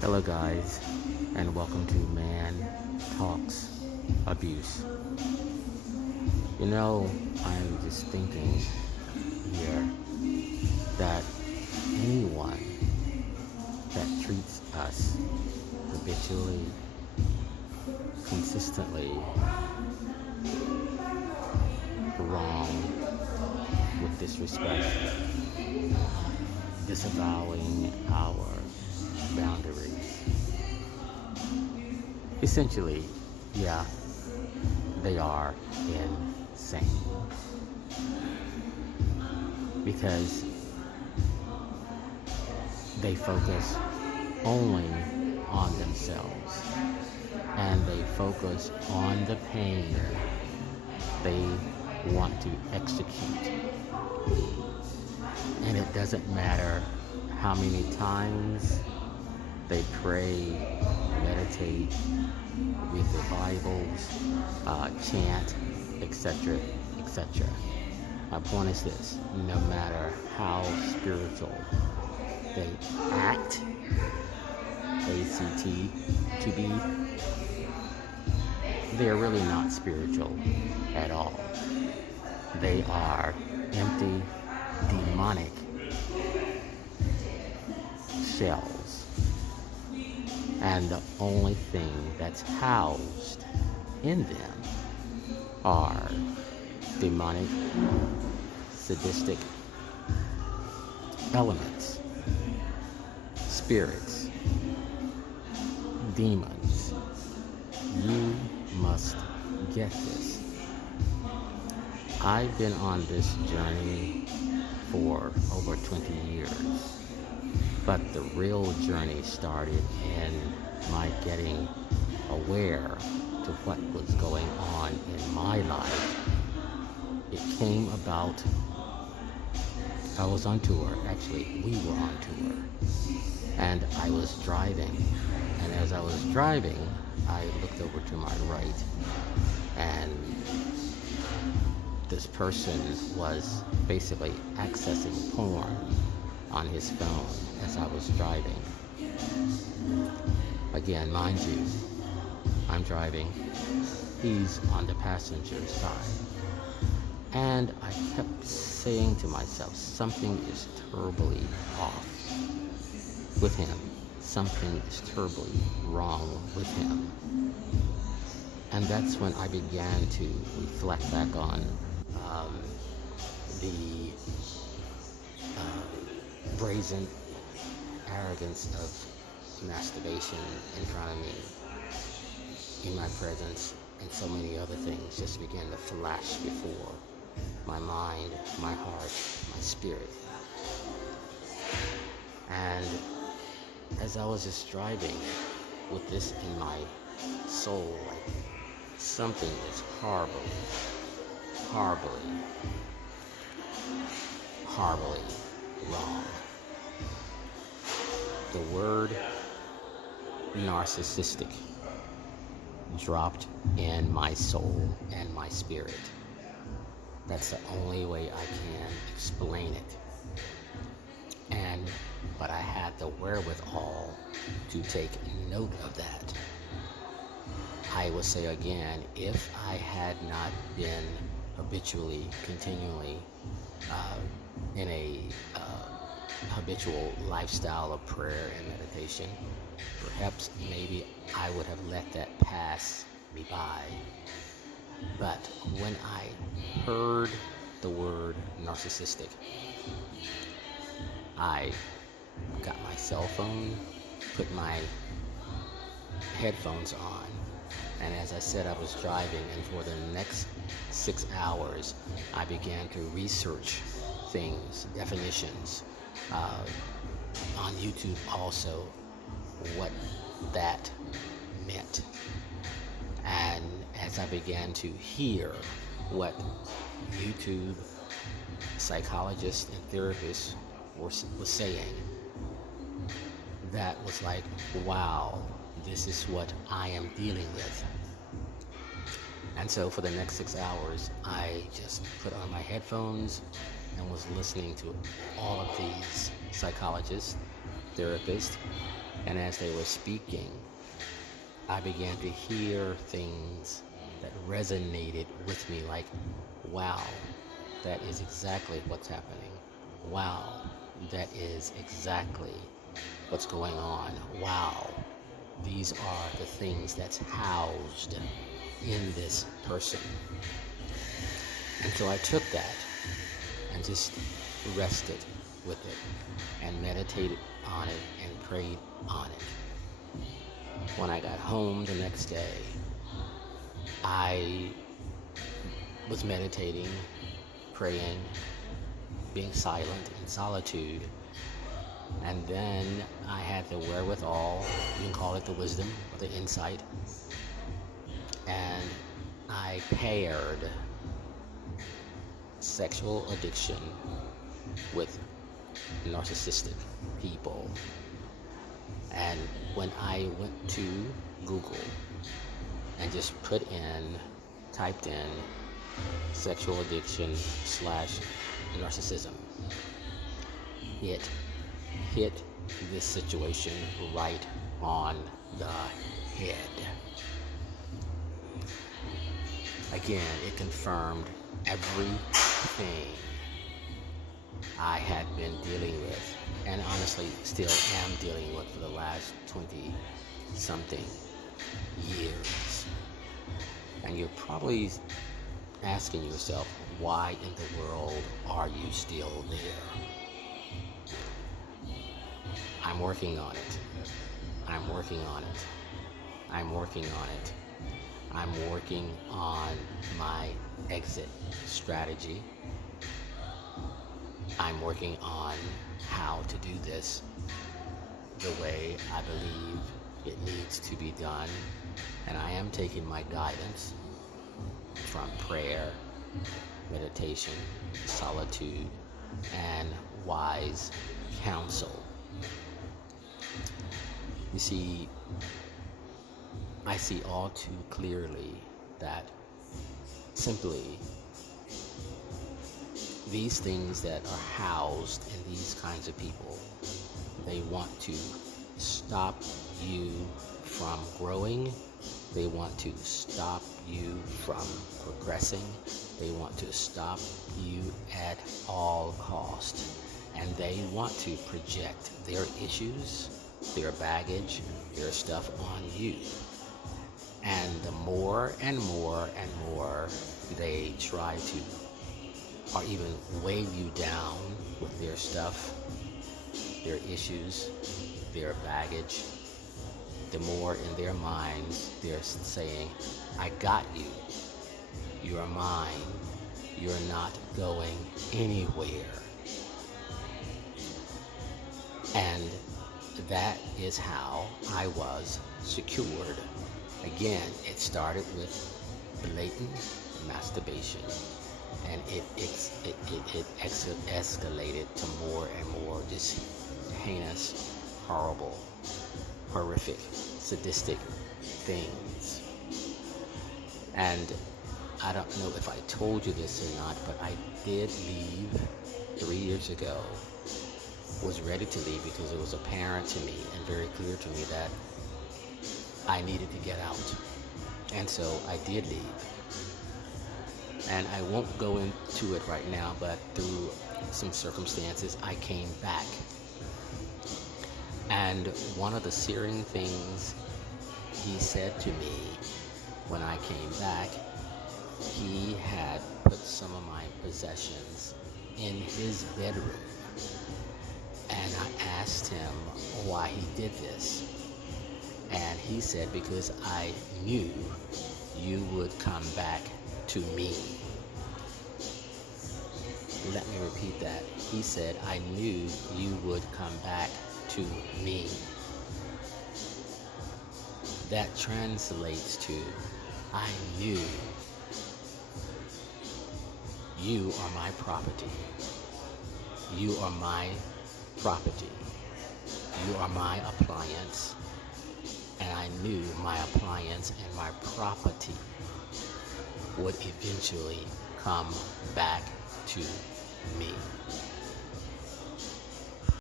Hello, guys, and welcome to Man Talks Abuse. I'm just thinking here that anyone that treats us habitually, consistently wrong with disrespect, disavowing our boundaries, essentially, yeah, they are insane because they focus only on themselves and they focus on the pain they want to execute. And it doesn't matter how many times they pray, meditate, read their Bibles, chant, etc., etc. My point is this: no matter how spiritual they act, ACT, to be, they're really not spiritual at all. They are empty, demonic shells. And the only thing that's housed in them are demonic, sadistic elements, spirits, demons. You must get this. I've been on this journey for over 20 years, but the real journey started in my getting aware to what was going on in my life. It came about, I was on tour, actually, we were on tour, and I was driving. And as I was driving, I looked over to my right, and this person was basically accessing porn on his phone as I was driving. Again, mind you, I'm driving, he's on the passenger side. And I kept saying to myself, something is terribly off with him. Something is terribly wrong with him. And that's when I began to reflect back on the brazen arrogance of masturbation in front of me, in my presence, and so many other things just began to flash before my mind, my heart, my spirit. And as I was just driving with this in my soul, like something is horribly wrong. The word narcissistic dropped in my soul and my spirit. That's the only way I can explain it. But I had the wherewithal to take note of that. I will say again, if I had not been habitually, continually in a habitual lifestyle of prayer and meditation, perhaps maybe I would have let that pass me by. But when I heard the word narcissistic, I got my cell phone, put my headphones on, and as I said, I was driving, and for the next 6 hours, I began to research things, definitions, on YouTube also, what that meant. And as I began to hear what YouTube psychologists and therapists was saying, that was like, wow, this is what I am dealing with. And so for the next 6 hours, I just put on my headphones and was listening to all of these psychologists, therapists, And as they were speaking, I began to hear things that resonated with me, like, wow, that is exactly what's happening. Wow, that is exactly what's going on. Wow, these are the things that's housed in this person. And so I took that and just rested with it and meditated on it and prayed on it. When I got home the next day, I was meditating, praying, being silent in solitude, and then I had the wherewithal, you can call it the wisdom or the insight, and I paired sexual addiction with narcissistic people. And when I went to Google and just typed in sexual addiction / narcissism, it hit this situation right on the head. Again, it confirmed everything I had been dealing with, and honestly still am dealing with for the last 20-something years. And you're probably asking yourself, why in the world are you still there? I'm working on it. I'm working on it. I'm working on it. I'm working on my exit strategy. I'm working on how to do this the way I believe it needs to be done. And I am taking my guidance from prayer, meditation, solitude, and wise counsel. You see, I see all too clearly that simply these things that are housed in these kinds of people, they want to stop you from growing. They want to stop you from progressing. They want to stop you at all cost. And they want to project their issues, their baggage, their stuff on you. And the more and more and more they try to, or even weigh you down with their stuff, their issues, their baggage, the more in their minds they're saying, I got you. You're mine. You're not going anywhere. And that is how I was secured. Again, it started with blatant masturbation, and it escalated to more and more just heinous, horrible, horrific, sadistic things. And I don't know if I told you this or not, but I did leave 3 years ago. Was ready to leave because it was apparent to me and very clear to me that I needed to get out. And so I did leave. And I won't go into it right now, but through some circumstances, I came back. And one of the searing things he said to me when I came back, he had put some of my possessions in his bedroom. And I asked him why he did this. And he said, because I knew you would come back to me. Let me repeat that. He said, I knew you would come back to me. That translates to, I knew you are my property. You are my property. You are my appliance. And I knew my appliance and my property would eventually come back to me.